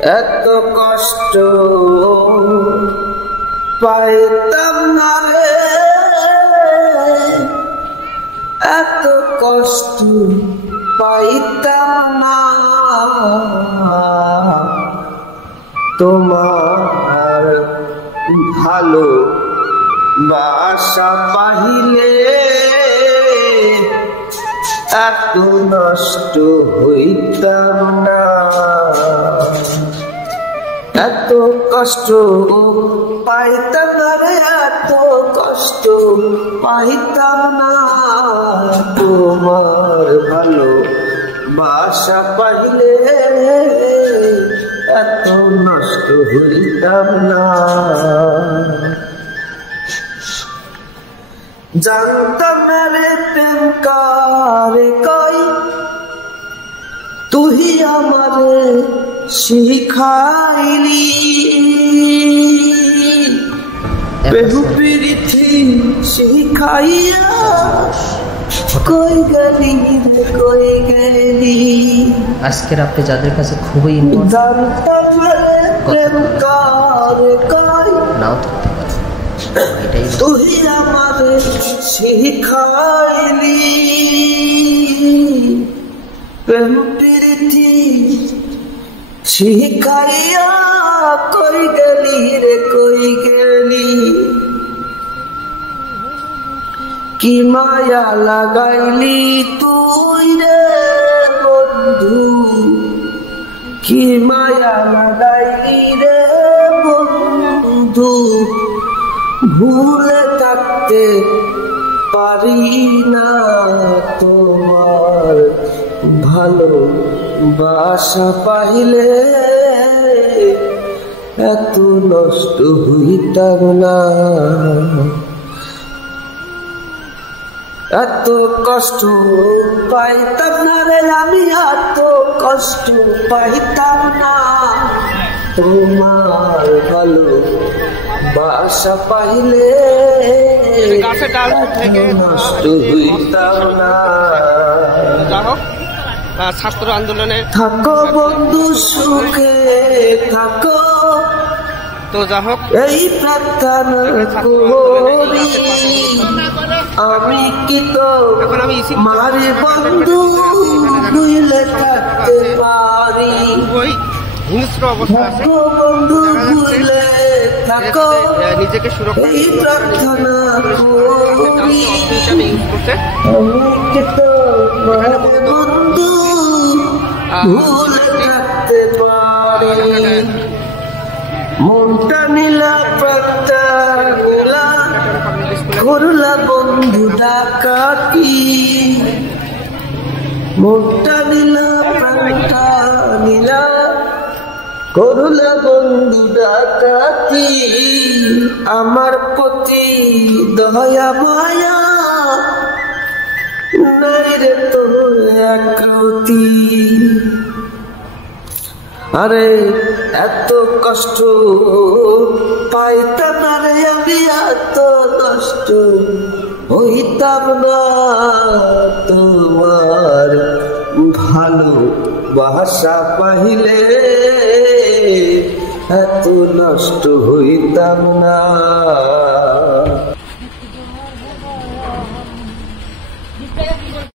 এত কষ্ট পাইতাম না রে, এত কষ্ট পাইতাম না। তোমার ভালো বাসা পাইলে এত নষ্ট হইতাম না। এত কষ্ট পাইতাম না রে, এত কষ্ট পাইতাম না। তোমার ভালো বাসা পাইলে এত নষ্ট হইতাম না। জানতাম না রে প্রেম কারে কই, তুই আমারে শিখাইলি। বেহু প্রীতি শিখাইয়া কই গেলি রে, কই গেলি। আজকের আপনি যাদের কাছে খুবই জানতাম না রে প্রেম কারে কই, নাও থাকতে পারে, এটাই তুই আমারে শিখাইলি। প্রেম প্রীতি শিখাইয়া কই গেলি রে, কই গেলি। কি মায়া লাগাইলি তুই রে বন্ধু, কি মায়া লাগাইলি রে বন্ধু। ভুলে থাকতে পারি না তোমার ভালো বাসা পাইলে এত নষ্ট হইতাম না। এত কষ্ট পাইতাম না রে আমি, এত কষ্ট পাইতাম না। তোমার ভালো বাসা পাইলে নষ্ট হইতাম না। ছাত্র আন্দোলনে থাকো বন্ধু সুখে থাকো, তো যা হোক এই প্রার্থনা করি। আমি কি তো মারি বন্ধু ভুলে থাকতে পারি। হিংস্র অবস্থা আছে, বন্ধু ভুলে থাকো, নিজেকে সুরক্ষা এই প্রার্থনা করি। আমি কি তো মারি বন্ধু ভুলে থাকতে পারি। মনটা নীলা প্রাণটা নীলা, করলা বন্ধু ডাকাতি। মনটা নীলা প্রাণটা নীলা, করলা বন্ধু ডাকাতি। আমার প্রতি দয়া মায়া নাই রে তোর একরতি। আরে এত কষ্ট পাইতাম না রে আমি, এত কষ্ট হইতাম না। তোমার ভালো বাসা পাইলে এত নষ্ট হইতাম না।